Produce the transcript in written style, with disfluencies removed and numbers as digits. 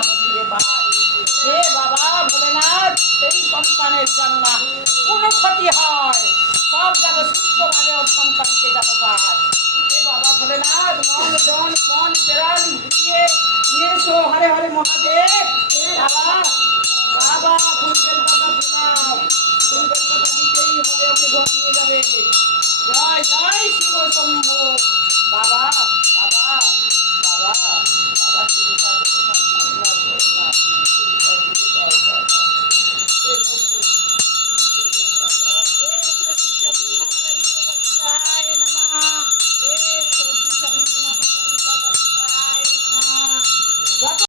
সন্তান ফিরে পায়। হে বাবা ভোলেনাথ, সেই সন্তানের যেন না কোনো ক্ষতি হয়, সব যেন সুস্থভাবে ওর সন্তানকে যেন পায়। হে বাবা ভোলেনাথ, মন জন মন প্রাণ ঘুরিয়ে নিয়ে এসো। হরে হরে মহাদেব। বাবা বাবা ফুলবেল পাতা ফেলাও, ফুলবেল পাতা দিতেই হবে, ওকে ঘর নিয়ে যাবে। জয় জয় শিব শম্ভু। বাবা বাবা বাবা বাবা চিন্তা করো না,